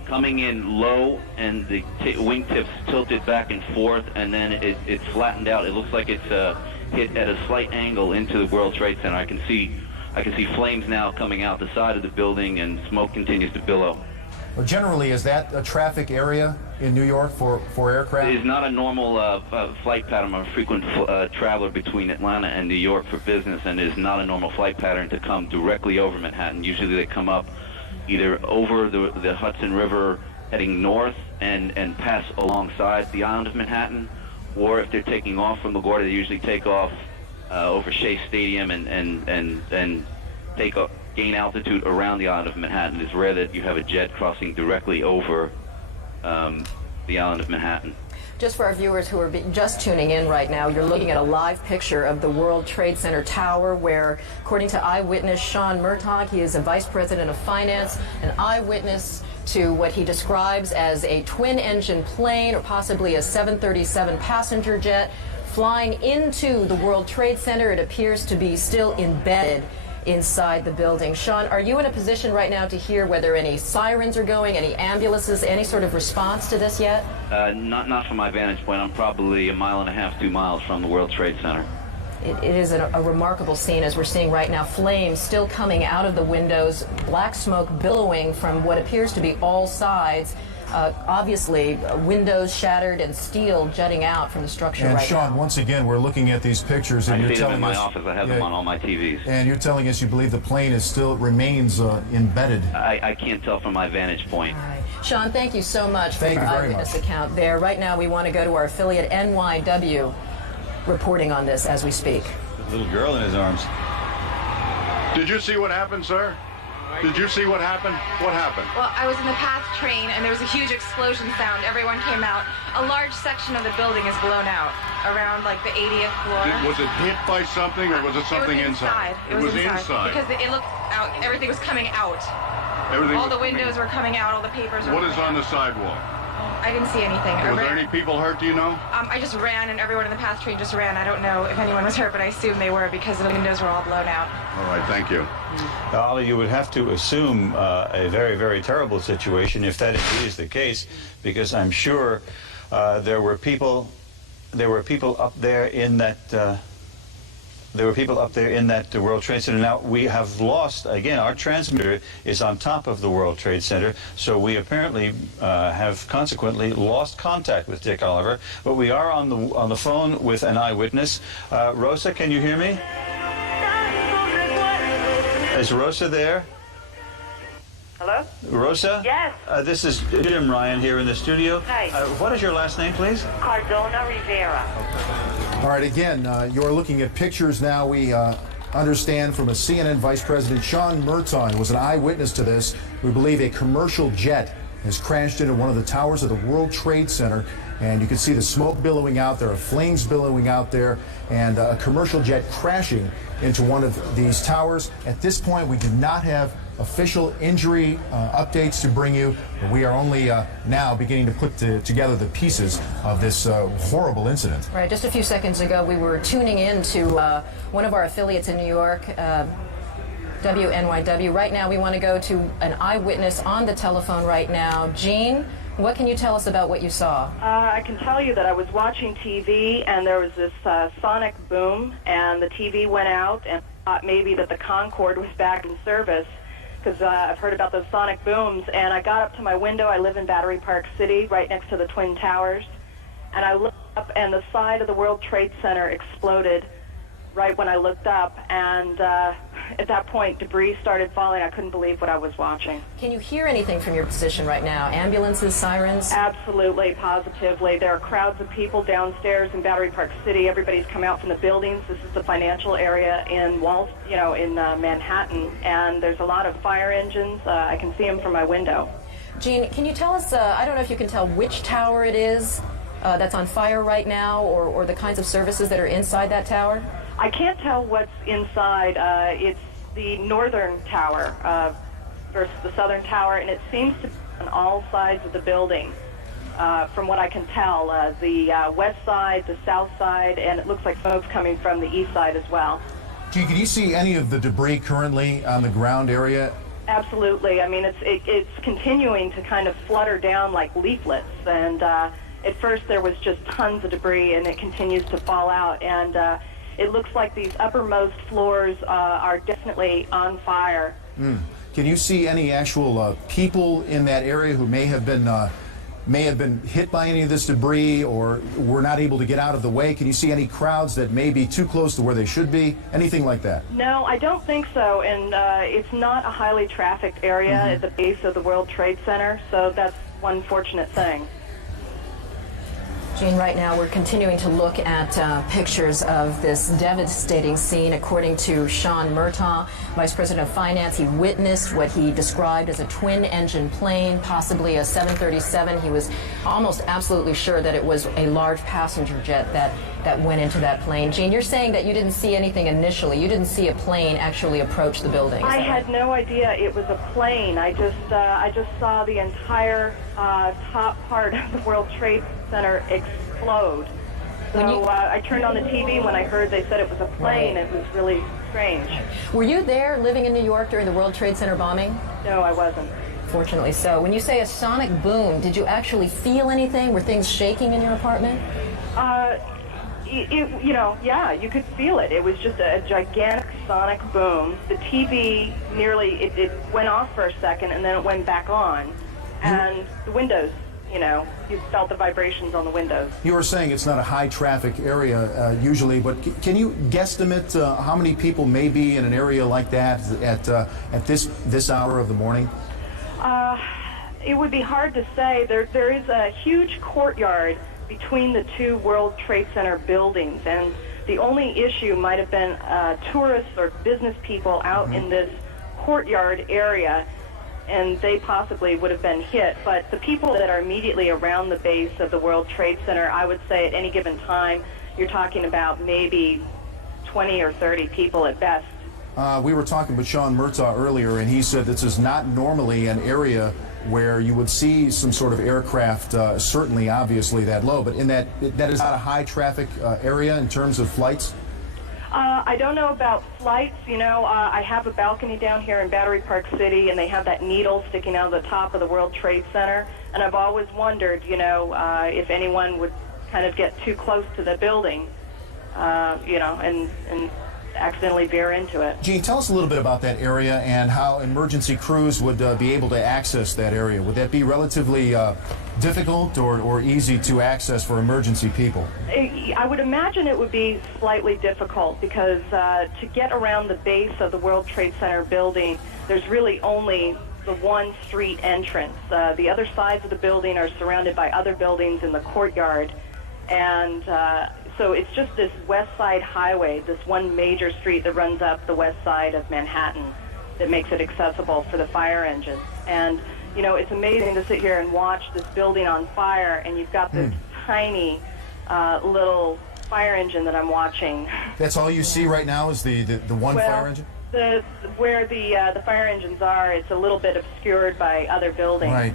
coming in low, and the wingtips tilted back and forth, and then it flattened out. It looks like it's hit at a slight angle into the World Trade Center. I can see flames now coming out the side of the building, and smoke continues to billow. Well, generally, is that a traffic area in New York for aircraft? It is not a normal flight pattern. I'm a frequent traveler between Atlanta and New York for business, and it is not a normal flight pattern to come directly over Manhattan. Usually they come up either over the Hudson River heading north and pass alongside the island of Manhattan, or if they're taking off from LaGuardia, they usually take off over Shea Stadium and take off, gain altitude around the island of Manhattan. It's rare that you have a jet crossing directly over the island of Manhattan. Just for our viewers who are just tuning in right now, you're looking at a live picture of the World Trade Center tower where, according to eyewitness Sean Murtaugh, he is a vice president of finance, an eyewitness to what he describes as a twin-engine plane or possibly a 737 passenger jet flying into the World Trade Center. It appears to be still embedded inside the building. Sean, are you in a position right now to hear whether any sirens are going, any ambulances, any sort of response to this yet? Not from my vantage point. I'm probably 1.5 miles, 2 miles from the World Trade Center. It is a remarkable scene, as we're seeing right now. Flames still coming out of the windows, black smoke billowing from what appears to be all sides. obviously windows shattered and steel jutting out from the structure and right Sean, now. once again, we're looking at these pictures, and I you're see them telling in my us, office. I have them on all my TVs. And you're telling us you believe the plane is still remains embedded. I can't tell from my vantage point. All right. Sean, thank you so much for Thank your you very eyewitness much. account there. Right now, we want to go to our affiliate NYW reporting on this as we speak. Little girl in his arms. Did you see what happened, sir? Did you see what happened? What happened? Well, I was in the PATH train, and there was a huge explosion sound. Everyone came out. A large section of the building is blown out, around like the 80th floor. Was it hit by something, or was it something inside? It was inside. Because it looked out, everything was coming out. All the windows were coming out, all the papers were What is on the sidewalk? I didn't see anything. Was there any people hurt, do you know? I just ran, and everyone in the PATH train just ran. I don't know if anyone was hurt, but I assume they were because the windows were all blown out. All right, thank you. Ollie, you would have to assume a very, very terrible situation if that indeed is the case, because I'm sure there were people up there in that. There were people up there in that World Trade Center. Now, we have lost, again, our transmitter is on top of the World Trade Center, so we apparently have consequently lost contact with Dick Oliver, but we are on the phone with an eyewitness. Rosa, can you hear me? Is Rosa there? Hello? Rosa? Yes. This is Jim Ryan here in the studio. Hi. What is your last name, please? Cardona Rivera. All right, again, you're looking at pictures now. We understand from a CNN Vice President, Sean Merton, was an eyewitness to this. We believe a commercial jet has crashed into one of the towers of the World Trade Center, and you can see the smoke billowing out. There are flames billowing out there, and a commercial jet crashing into one of these towers. At this point, we do not have official injury updates to bring you, but we are only now beginning to put together the pieces of this horrible incident. Right, just a few seconds ago, we were tuning in to one of our affiliates in New York, WNYW. Right now, we want to go to an eyewitness on the telephone right now. Jean, what can you tell us about what you saw? I can tell you that I was watching TV, and there was this sonic boom, and the TV went out, and I thought maybe that the Concorde was back in service, because I've heard about those sonic booms, and I got up to my window. I live in Battery Park City, right next to the Twin Towers, and I looked up, and the side of the World Trade Center exploded right when I looked up, and at that point, debris started falling. I couldn't believe what I was watching. Can you hear anything from your position right now? Ambulances, sirens? Absolutely, positively. There are crowds of people downstairs in Battery Park City. Everybody's come out from the buildings. This is the financial area in Manhattan, and there's a lot of fire engines. I can see them from my window. Jean, can you tell us, I don't know if you can tell which tower it is that's on fire right now, or the kinds of services that are inside that tower? I can't tell what's inside. It's the northern tower versus the southern tower, and it seems to be on all sides of the building, from what I can tell. The west side, the south side, and it looks like smoke's coming from the east side as well. Gee, can you see any of the debris currently on the ground area? Absolutely. I mean, it's continuing to kind of flutter down like leaflets, and at first there was just tons of debris, and it continues to fall out, and it looks like these uppermost floors are definitely on fire. Can you see any actual people in that area who may have been hit by any of this debris, or were not able to get out of the way? Can you see any crowds that may be too close to where they should be? Anything like that? No, I don't think so, and it's not a highly trafficked area at the base of the World Trade Center, so that's one fortunate thing. Jean, right now we're continuing to look at pictures of this devastating scene. According to Sean Merton, Vice President of Finance, he witnessed what he described as a twin-engine plane, possibly a 737. He was almost absolutely sure that it was a large passenger jet that went into that plane. Jean, you're saying that you didn't see anything initially. You didn't see a plane actually approach the building. I had no idea it was a plane. I just saw the entire top part of the World Trade Center explode. So I turned on the TV when I heard they said it was a plane. It was really strange. Were you there living in New York during the World Trade Center bombing? No, I wasn't. Fortunately so. When you say a sonic boom, did you actually feel anything? Were things shaking in your apartment? Yeah, you could feel it. It was just a gigantic sonic boom. The TV nearly, it went off for a second and then it went back on. and the windows, you know, you felt the vibrations on the windows. You were saying it's not a high traffic area usually, but can you guesstimate how many people may be in an area like that at this hour of the morning? It would be hard to say. There is a huge courtyard between the two World Trade Center buildings, and the only issue might have been tourists or business people out in this courtyard area, and they possibly would have been hit. But the people that are immediately around the base of the World Trade Center, I would say at any given time, you're talking about maybe 20 or 30 people at best. We were talking with Sean Murtaugh earlier, and he said this is not normally an area where you would see some sort of aircraft, certainly, obviously, that low, but in that is not a high traffic area in terms of flights? I don't know about flights. You know, I have a balcony down here in Battery Park City, and they have that needle sticking out of the top of the World Trade Center, and I've always wondered, you know, if anyone would kind of get too close to the building, you know, and accidentally veer into it. Gene, tell us a little bit about that area and how emergency crews would be able to access that area. Would that be relatively difficult or easy to access for emergency people? I would imagine it would be slightly difficult because to get around the base of the World Trade Center building, there's really only the one street entrance. The other sides of the building are surrounded by other buildings in the courtyard, and so it's just this west side highway, this one major street that runs up the west side of Manhattan that makes it accessible for the fire engines. And, you know, it's amazing to sit here and watch this building on fire, and you've got this tiny little fire engine that I'm watching. That's all you see right now is the one fire engine? Where the fire engines are, it's a little bit obscured by other buildings. Right.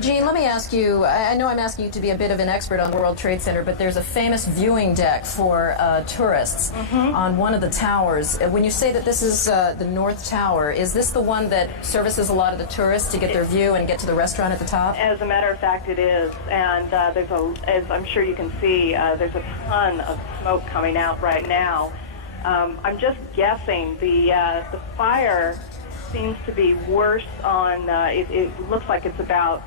Gene, let me ask you, I know I'm asking you to be a bit of an expert on the World Trade Center, but there's a famous viewing deck for tourists on one of the towers. When you say that this is the North Tower, is this the one that services a lot of the tourists to get their view and get to the restaurant at the top? As a matter of fact, it is. And there's as I'm sure you can see, there's a ton of smoke coming out right now. I'm just guessing the fire seems to be worse on, it looks like it's about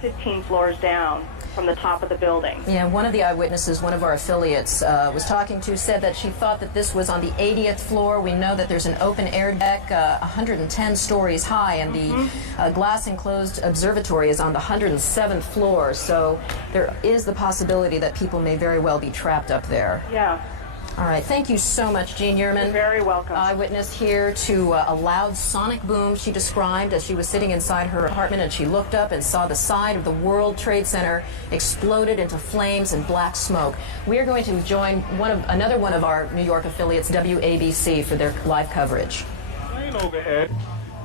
15 floors down from the top of the building. Yeah, one of the eyewitnesses, one of our affiliates was talking to, said that she thought that this was on the 80th floor. We know that there's an open air deck 110 stories high, and the glass enclosed observatory is on the 107th floor. So there is the possibility that people may very well be trapped up there. Yeah. All right, thank you so much, Jean Yearman. You're very welcome. Eyewitness here to a loud sonic boom she described as she was sitting inside her apartment, and she looked up and saw the side of the World Trade Center exploded into flames and black smoke. We are going to join another one of our New York affiliates, WABC, for their live coverage. Plane overhead,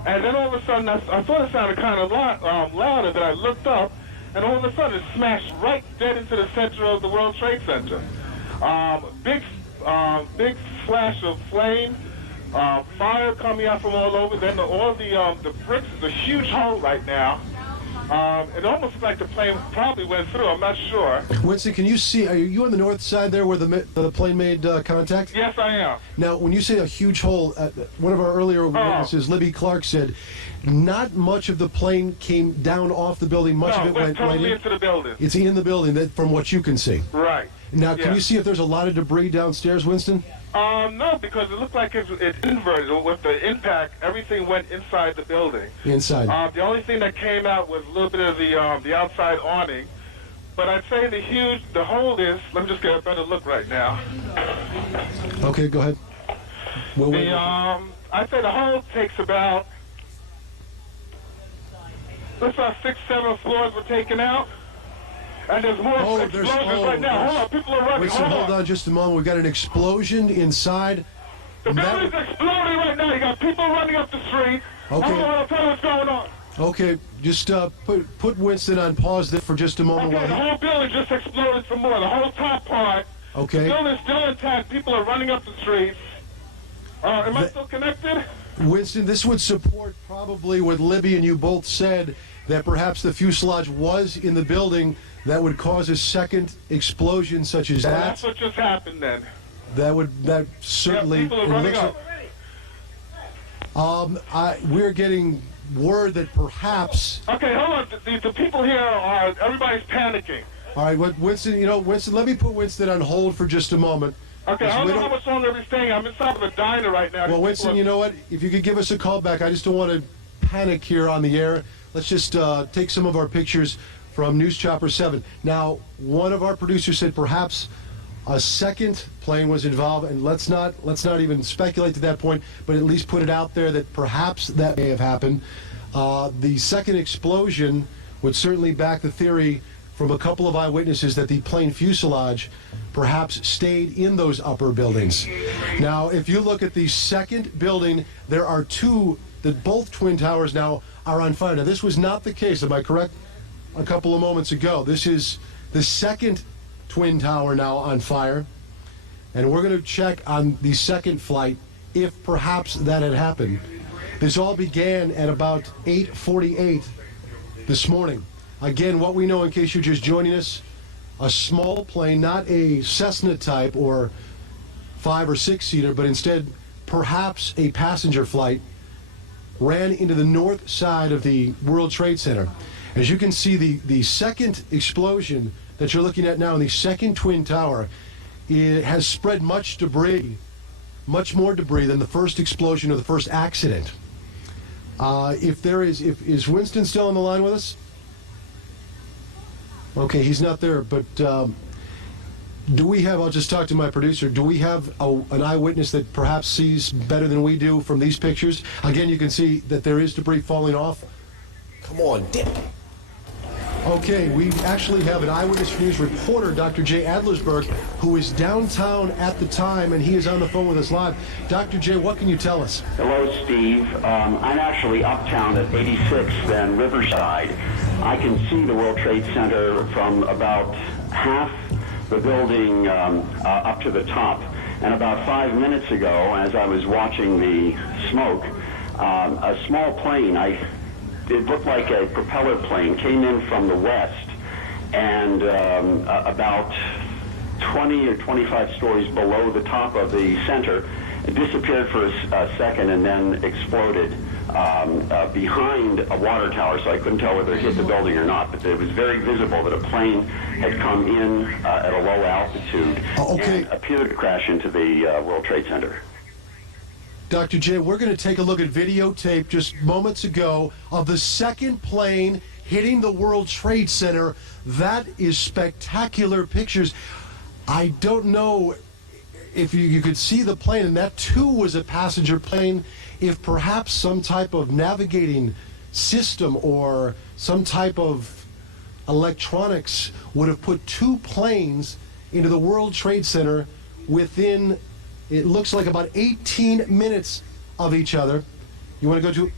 and then all of a sudden I thought it sounded kind of louder, that I looked up, and all of a sudden it smashed right dead into the center of the World Trade Center. Big flash of flame, fire coming out from all over. Then all the bricks is a huge hole right now. It almost looks like the plane probably went through. I'm not sure. Winston, can you see? Are you on the north side there where the plane made contact? Yes, I am. Now, when you say a huge hole, one of our earlier witnesses, Libby Clark, said not much of the plane came down off the building. Much of it went totally right into the building. It's in the building, from what you can see. Right. Now, can you see if there's a lot of debris downstairs, Winston? No, because it looked like it's inverted. With the impact, everything went inside the building. Inside. The only thing that came out was a little bit of the outside awning. But I'd say the hole is, let me just get a better look right now. Okay, go ahead. I'd say the hole takes about, let's say 6, 7 floors were taken out. And there's more explosions right now. Hold on, people are running. Winston, hold on just a moment. We've got an explosion inside. The building's exploding right now. You got people running up the street. Okay. Hold on, I'll tell you what's going on. Okay, just put Winston on pause there for just a moment. Okay, the whole building just exploded some more. The whole top part. Okay. The building's still intact. People are running up the streets. Am I still connected? Winston, this would support probably what Libby and you both said, that perhaps the fuselage was in the building that would cause a second explosion such as that. That's what just happened then. That certainly. Yeah, people are running up. We're getting word that perhaps... Okay, hold on. The people here are, everybody's panicking. All right, Winston, Winston, let me put Winston on hold for just a moment. Okay, I don't know how much longer we're staying. I'm inside of a diner right now. Well, Winston, you know what? If you could give us a call back, I just don't want to panic here on the air. Let's just take some of our pictures from News Chopper 7. Now, one of our producers said perhaps a second plane was involved, and let's not even speculate to that point, but at least put it out there that perhaps that may have happened. The second explosion would certainly back the theory from a couple of eyewitnesses that the plane fuselage perhaps stayed in those upper buildings. Now, if you look at the second building, there are two, that both Twin Towers now are on fire. Now, this was not the case, am I correct? A couple of moments ago. This is the second Twin Tower now on fire, and we're going to check on the second flight if perhaps that had happened. This all began at about 8:48 this morning. Again, what we know, in case you're just joining us, a small plane, not a Cessna type or 5 or 6 seater, but instead perhaps a passenger flight, ran into the north side of the World Trade Center. As you can see, the second explosion that you're looking at now in the second Twin Tower, it has spread much debris, much more debris than the first explosion or the first accident. Is Winston still on the line with us? Okay, he's not there, but do we have, I'll just talk to my producer, do we have an eyewitness that perhaps sees better than we do from these pictures? Again, you can see that there is debris falling off. Come on, Dick. Okay, we actually have an Eyewitness News reporter, Dr. Jay Adlersberg, who is downtown at the time, and he is on the phone with us live. Dr. Jay, what can you tell us? Hello, Steve. I'm actually uptown at 86th and Riverside. I can see the World Trade Center from about half the building up to the top. And about 5 minutes ago, as I was watching the smoke, a small plane, it looked like a propeller plane, came in from the west, and about 20 or 25 stories below the top of the center, it disappeared for a second and then exploded behind a water tower, so I couldn't tell whether it hit the building or not, but it was very visible that a plane had come in at a low altitude and appeared to crash into the World Trade Center. Dr. J, we're going to take a look at videotape just moments ago of the second plane hitting the World Trade Center. That is spectacular pictures. I don't know if you could see the plane, and that too was a passenger plane, if perhaps some type of navigating system or some type of electronics would have put two planes into the World Trade Center within, it looks like, about 18 minutes of each other. You want to go to?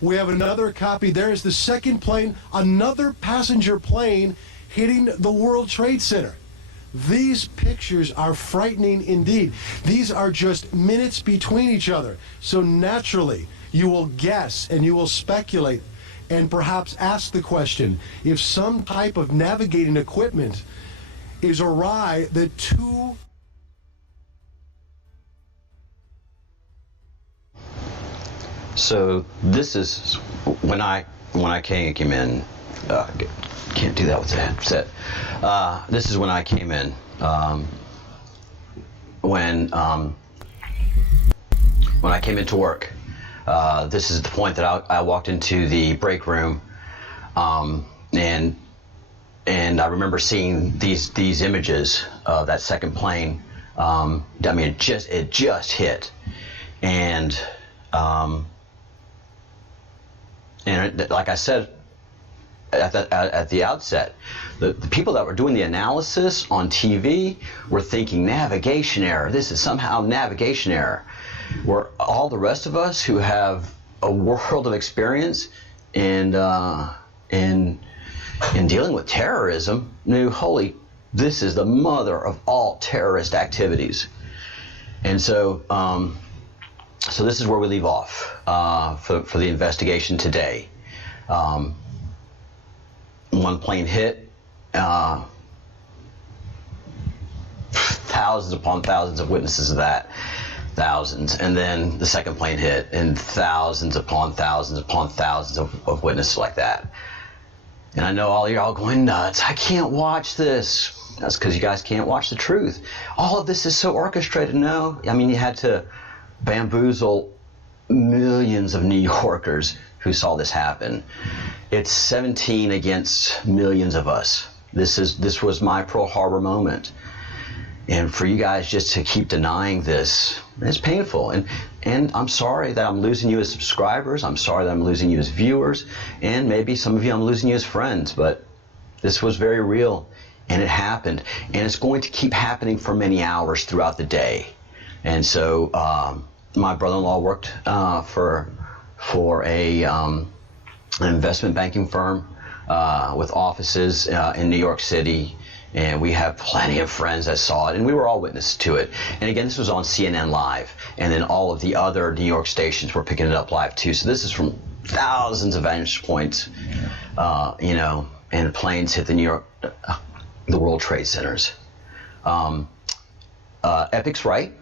We have another copy. There's the second plane, another passenger plane hitting the World Trade Center. These pictures are frightening indeed. These are just minutes between each other. So naturally, you will guess and you will speculate and perhaps ask the question, if some type of navigating equipment is awry, that two... So this is when I came in. Can't do that with the headset. This is when I came in. When I came into work. This is the point that I walked into the break room, and I remember seeing these images of that second plane. I mean, it just hit, and like I said at the outset, the people that were doing the analysis on TV were thinking navigation error. This is somehow navigation error. Where all the rest of us who have a world of experience in dealing with terrorism knew, holy, this is the mother of all terrorist activities. And so, so this is where we leave off for the investigation today. One plane hit, thousands upon thousands of witnesses of that thousands. And then the second plane hit, and thousands upon thousands upon thousands of witnesses like that. And I know all of y'all going nuts. I can't watch this. That's because you guys can't watch the truth. All of this is so orchestrated. No, I mean, you had to bamboozle millions of New Yorkers who saw this happen. It's 17 against millions of us. This was my Pearl Harbor moment. And for you guys just to keep denying this, it's painful. And I'm sorry that I'm losing you as subscribers. I'm sorry that I'm losing you as viewers. And maybe some of you I'm losing you as friends. But this was very real. And it happened. And it's going to keep happening for many hours throughout the day. And so my brother-in-law worked for an investment banking firm with offices in New York City. And we have plenty of friends that saw it, and we were all witnesses to it. And again, this was on CNN Live, and then all of the other New York stations were picking it up live too. So this is from thousands of vantage points, you know, and planes hit the World Trade Centers. Epic's right.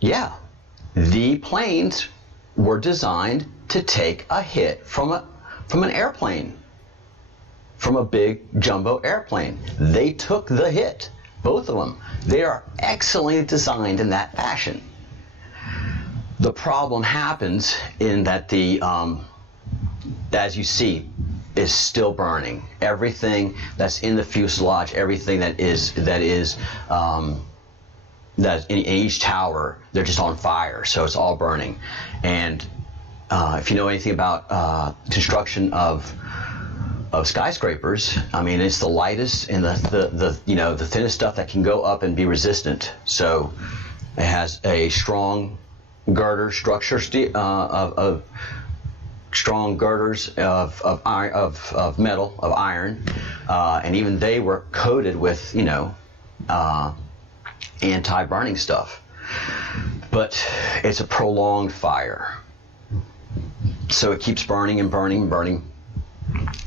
Yeah, the planes were designed to take a hit from an airplane. From a big jumbo airplane. They took the hit, both of them. They are excellently designed in that fashion. The problem happens in that as you see, is still burning. Everything that's in the fuselage, everything that is in each tower, they're just on fire, so it's all burning. And if you know anything about construction of skyscrapers, I mean, it's the lightest and the thinnest stuff that can go up and be resistant. So it has a strong girder structure of strong girders of metal, of iron, and even they were coated with anti-burning stuff. But it's a prolonged fire, so it keeps burning and burning and burning.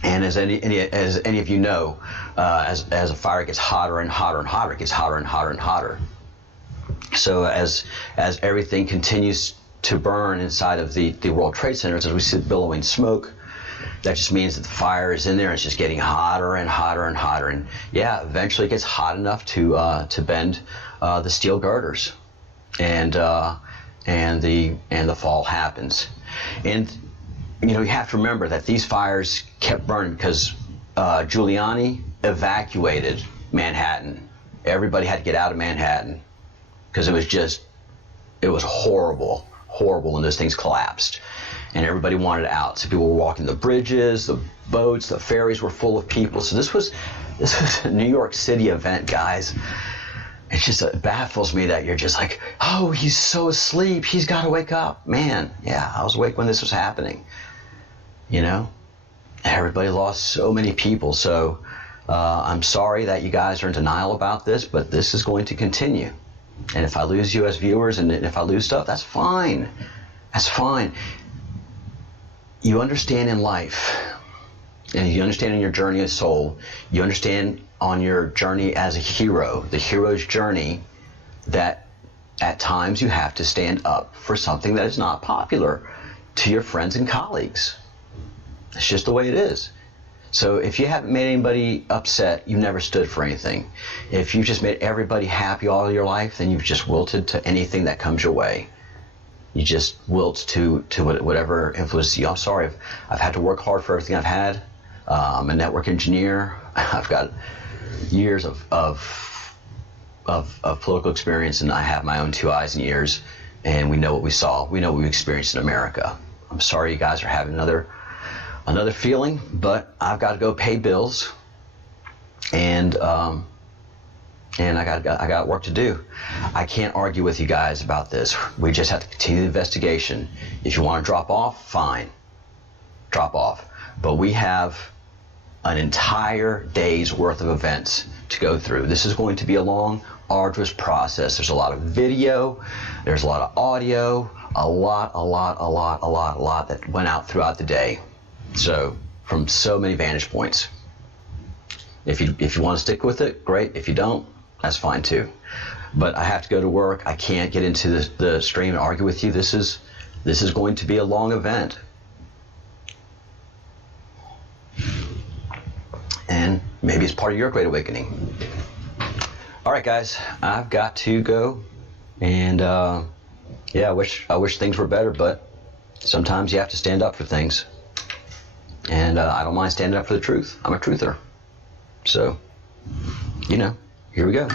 And as any of you know, as a fire gets hotter and hotter and hotter, it gets hotter and hotter and hotter. So as everything continues to burn inside of the World Trade Centers, as we see billowing smoke, that just means that the fire is in there and it's just getting hotter and hotter and hotter. And yeah, eventually it gets hot enough to bend the steel girders, and the fall happens. And you have to remember that these fires kept burning because Giuliani evacuated Manhattan. Everybody had to get out of Manhattan because it was horrible when those things collapsed. And everybody wanted out. So people were walking the bridges, the boats, the ferries were full of people. So this was a New York City event, guys. It baffles me that you're just like, oh, he's so asleep, he's got to wake up. Man, yeah, I was awake when this was happening. Everybody lost so many people. So I'm sorry that you guys are in denial about this, but this is going to continue. And if I lose you as viewers and if I lose stuff, that's fine. That's fine. You understand in life, and you understand in your journey as soul, you understand on your journey as a hero, the hero's journey, that at times you have to stand up for something that is not popular to your friends and colleagues. It's just the way it is. So if you haven't made anybody upset, you've never stood for anything. If you've just made everybody happy all your life, then you've just wilted to anything that comes your way. You just wilt to whatever influences you. I'm sorry, I've had to work hard for everything I've had. I'm a network engineer. I've got years of political experience, and I have my own 2 eyes and ears, and we know what we saw. We know what we experienced in America. I'm sorry you guys are having another feeling, but I've got to go pay bills, and I got work to do. I can't argue with you guys about this. We just have to continue the investigation. If you want to drop off, fine, drop off. But we have an entire day's worth of events to go through. This is going to be a long, arduous process. There's a lot of video, there's a lot of audio, a lot that went out throughout the day. So, from so many vantage points. If you want to stick with it, great. If you don't, that's fine too. But I have to go to work. I can't get into the stream and argue with you. This is going to be a long event. And maybe it's part of your Great Awakening. All right, guys, I've got to go. And yeah, I wish things were better, but sometimes you have to stand up for things. And I don't mind standing up for the truth. I'm a truther. So, you know, here we go.